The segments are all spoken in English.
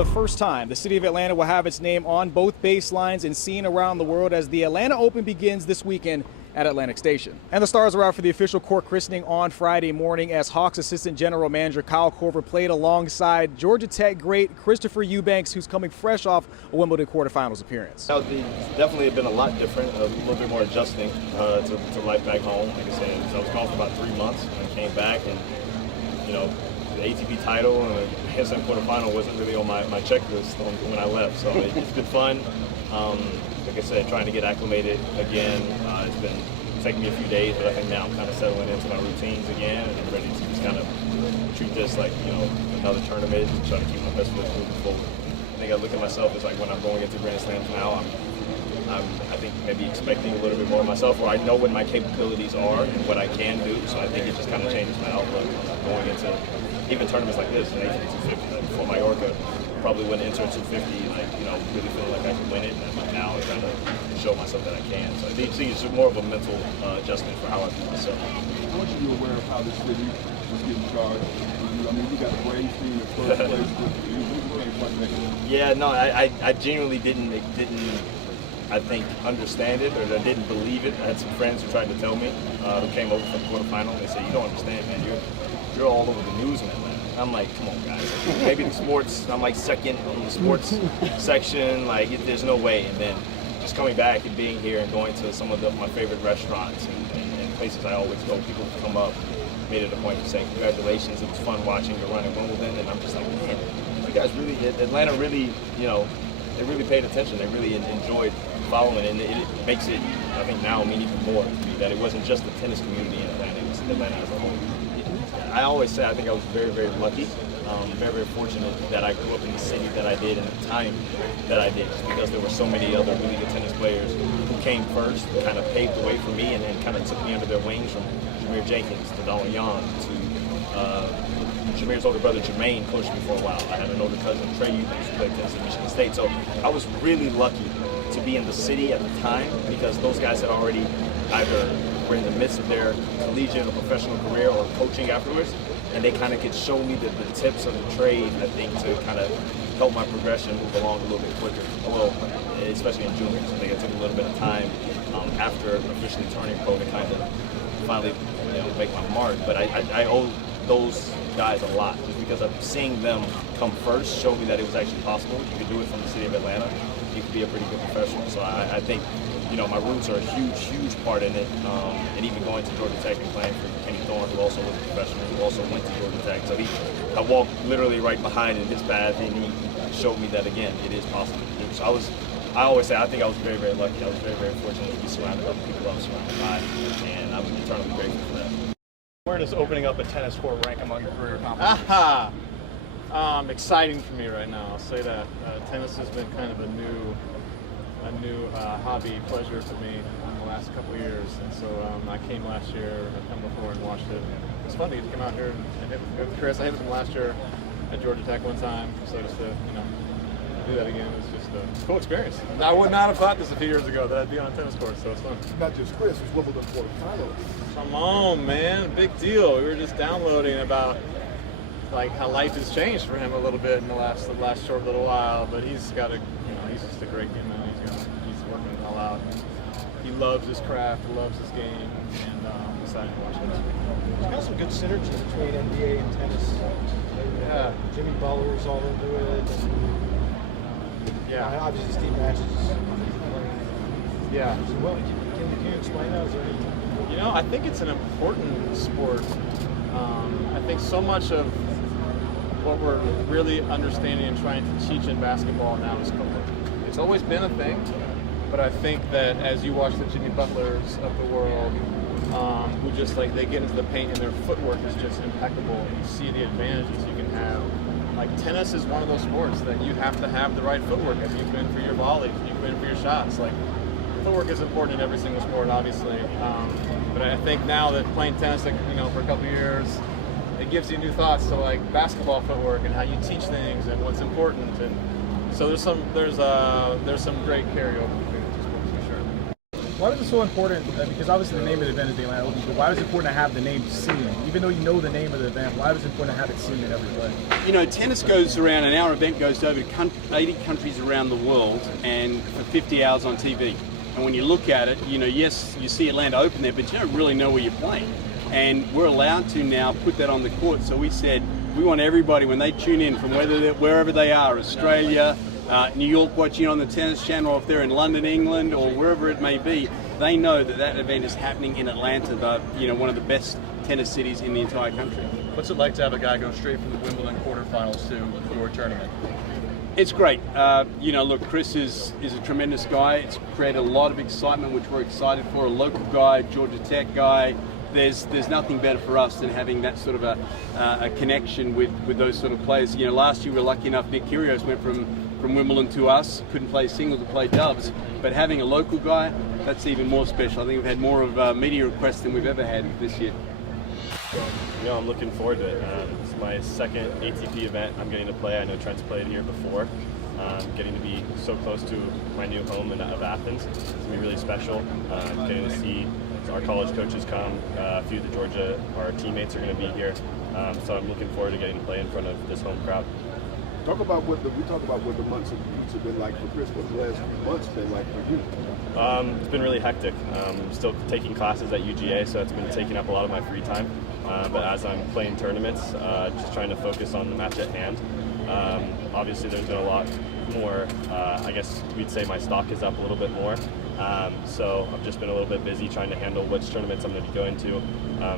the first time, the city of Atlanta will have its name on both baselines and seen around the world as the Atlanta Open begins this weekend at Atlantic Station. And the Stars are out for the official court christening on Friday morning as Hawks assistant general manager Kyle Korver played alongside Georgia Tech great Chris Eubanks, who's coming fresh off a Wimbeldon quarterfinals appearance. Definitely been a lot different, a little bit more adjusting to life back home. Like I said, so I was gone for about 3 months and came back, and the ATP title and the instant quarterfinal wasn't really on my checklist when I left. So it's been fun. Like I said, trying to get acclimated again. It's been taking me a few days, but I think now I'm kind of settling into my routines again and I'm ready to just kind of treat this like, another tournament and try to keep my best foot moving forward. I think I look at myself as like when I'm going into Grand Slams now, I think maybe expecting a little bit more of myself, or I know what my capabilities are and what I can do. So I think it just kind of changes my outlook going into even tournaments like this, an ATP 250. Like before Mallorca, probably wouldn't enter 250, really feeling like I could win it. And now I'm trying to show myself that I can. So I think it's more of a mental adjustment for how I feel myself. I want you to be aware of how the city was getting charged. I mean, you got the Braves team in first place. Yeah, no, I genuinely didn't, I think, understand it, or I didn't believe it. I had some friends who tried to tell me, who came over for the quarterfinal, and they said, "You don't understand, man. You're all over the news in Atlanta." I'm like, come on, guys. Maybe the sports, I'm like second on the sports section. There's no way. And then just coming back and being here and going to some of my favorite restaurants and places I always go, people come up, made it a point of saying, congratulations, it was fun watching you run in Wimbeldon. And I'm just like, man, you guys really, Atlanta really, they really paid attention. They really enjoyed following it. And it makes it, I think now, mean even more to me that it wasn't just the tennis community in Atlanta, it was Atlanta as a whole. I always say I think I was very, very lucky, very, very fortunate that I grew up in the city that I did and the time that I did, just because there were so many other really good tennis players who came first and kind of paved the way for me and then kind of took me under their wings, from Jameer Jenkins to Donald Yan to Jameer's older brother Jermaine coached me for a while. I had an older cousin, Trey Eubanks, who played tennis at Michigan State. So I was really lucky to be in the city at the time because those guys had already either were in the midst of their collegiate or professional career or coaching afterwards, and they kind of could show me the tips of the trade, I think, to kind of help my progression move along a little bit quicker. Although, especially in juniors, I think it took a little bit of time after officially turning pro to kind of finally make my mark. But I owe those guys a lot, just because of seeing them come first showed me that it was actually possible. You could do it from the city of Atlanta. You could be a pretty good professional. So I think my roots are a huge, huge part in it. And even going to Georgia Tech and playing for Kenny Thorne, who also was a professional, who also went to Georgia Tech. So I walked literally right behind in his path, and he showed me that, again, it is possible to do. So I always say I think I was very, very lucky. I was very, very fortunate to be surrounded by the people I was surrounded by, and I'm eternally grateful for that. Where does opening up a tennis court rank among your career accomplishments? Exciting for me right now. I'll say that. Tennis has been kind of a new hobby, pleasure for me in the last couple of years. And so I came last year, I've come before and watched it. It's fun to get to come out here and hit with Chris. I hit with him last year at Georgia Tech one time. So just to do that again is just a cool experience. I would not have thought this a few years ago that I'd be on a tennis court, so it's fun. Not just Chris, it's Wimbeldon quarterfinal. Come on, man, big deal. We were just downloading about how life has changed for him a little bit in the last short little while, but he's got he's just a great human. He's working it all out. He loves his craft, loves his game, and I'm excited to watch him. There's got some good synergy between NBA and tennis. Yeah. Jimmy Butler's all into it. Yeah. Obviously, Steve Matches. Yeah. So, can you explain that? Is there any... I think it's an important sport. I think so much of what we're really understanding and trying to teach in basketball now is footwork. It's always been a thing, but I think that as you watch the Jimmy Butlers of the world, who just they get into the paint and their footwork is just impeccable, and you see the advantages you can have. Tennis is one of those sports that you have to have the right footwork. If you win for your volleys, if you win for your shots, footwork is important in every single sport, obviously. But I think now that playing tennis, for a couple of years, it gives you new thoughts to basketball footwork and how you teach things and what's important. And so there's some great carryover between the two sports for sure. Why was it so important? Because obviously the name of the event is the Atlanta Open, but why was it important to have the name seen? Even though you know the name of the event, why was it important to have it seen in every play? You know, tennis goes around, and our event goes to over 80 countries around the world, and for 50 hours on TV. And when you look at it, you know, yes, you see Atlanta Open there, but you don't really know where you're playing. And we're allowed to now put that on the court. So we said we want everybody, when they tune in from wherever they are, Australia, New York, watching on the Tennis Channel, if they're in London, England, or wherever it may be, they know that that event is happening in Atlanta, one of the best tennis cities in the entire country. What's it like to have a guy go straight from the Wimbledon quarterfinals to your tournament? It's great. Look, Chris is a tremendous guy. It's created a lot of excitement, which we're excited for. A local guy, Georgia Tech guy. There's nothing better for us than having that sort of a connection with those sort of players. You know, last year we were lucky enough, Nick Kyrgios went from Wimbledon to us, couldn't play singles to play doubles, but having a local guy, that's even more special. I think we've had more of media requests than we've ever had this year. You know, I'm looking forward to it. It's my second ATP event I'm getting to play. I know Trent's played here before. Getting to be so close to my new home of Athens, it's going to be really special. Getting to see our college coaches come, a few of the Georgia, our teammates are going to be here. So I'm looking forward to getting to play in front of this home crowd. We talk about what the months and weeks have been like for Chris. What the last few months been like for you? It's been really hectic. I'm still taking classes at UGA, so it's been taking up a lot of my free time. But as I'm playing tournaments, just trying to focus on the match at hand. Obviously, there's been a lot more. I guess we'd say my stock is up a little bit more. So I've just been a little bit busy trying to handle which tournaments I'm going to be going to,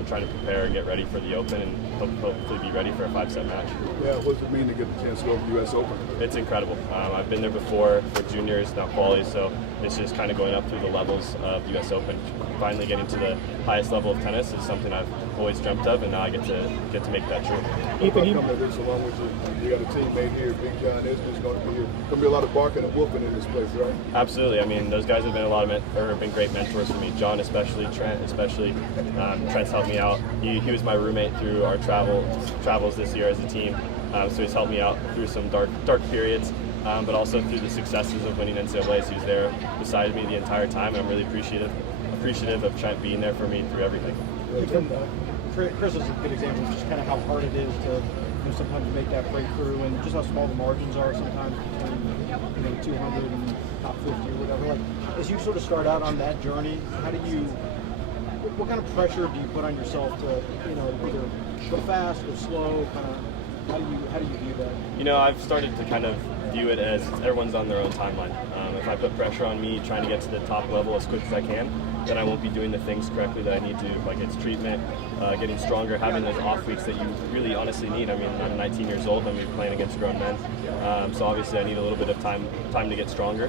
trying to prepare and get ready for the Open, and hopefully be ready for a 5-set match. Yeah, what does it mean to get the chance to go to the U.S. Open? It's incredible. I've been there before for juniors, now quali, so it's just kind of going up through the levels of the U.S. Open. Finally getting to the highest level of tennis is something I've always dreamt of, and now I get to make that true. Ethan, come to this along with you got a teammate here, Big John Isner's going to be here. Going to be a lot of barking and whooping in this place, right? Absolutely. I mean, those guys have been great mentors for me. John especially, Trent especially. Trent's helped me out. He was my roommate through our travels this year as a team. So he's helped me out through some dark periods, but also through the successes of winning NCAAs. He was there beside me the entire time, and I'm really appreciative of Trent being there for me through everything. Chris is a good example of just kind of how hard it is to sometimes make that breakthrough, and just how small the margins are sometimes between 200 and top 50 or whatever. Like, as you sort of start out on that journey, what kind of pressure do you put on yourself to either go fast or slow? Kind of how do you view that? You know, I've started to kind of view it as everyone's on their own timeline. If I put pressure on me trying to get to the top level as quick as I can, then I won't be doing the things correctly that I need to, like it's treatment, getting stronger, having those off weeks that you really honestly need. I mean, I'm 19 years old, I'm playing against grown men, so obviously I need a little bit of time to get stronger.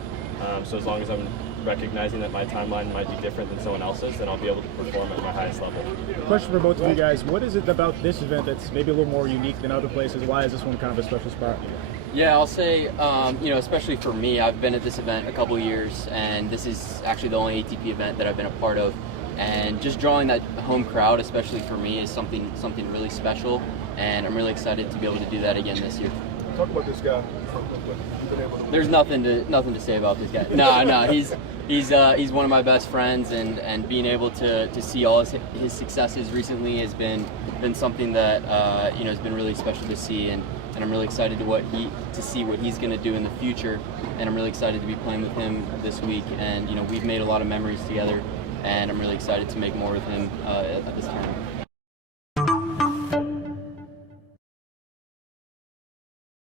So as long as I'm recognizing that my timeline might be different than someone else's, then I'll be able to perform at my highest level. Question for both of you guys: what is it about this event that's maybe a little more unique than other places? Why is this one kind of a special spot? Yeah, I'll say, especially for me, I've been at this event a couple of years, and this is actually the only ATP event that I've been a part of. And just drawing that home crowd, especially for me, is something really special, and I'm really excited to be able to do that again this year. Talk about this guy. There's nothing to say about this guy. No, he's one of my best friends, and being able to see all his successes recently has been something that has been really special to see, and I'm really excited to see what he's going to do in the future, and I'm really excited to be playing with him this week, and we've made a lot of memories together, and I'm really excited to make more with him at this tournament.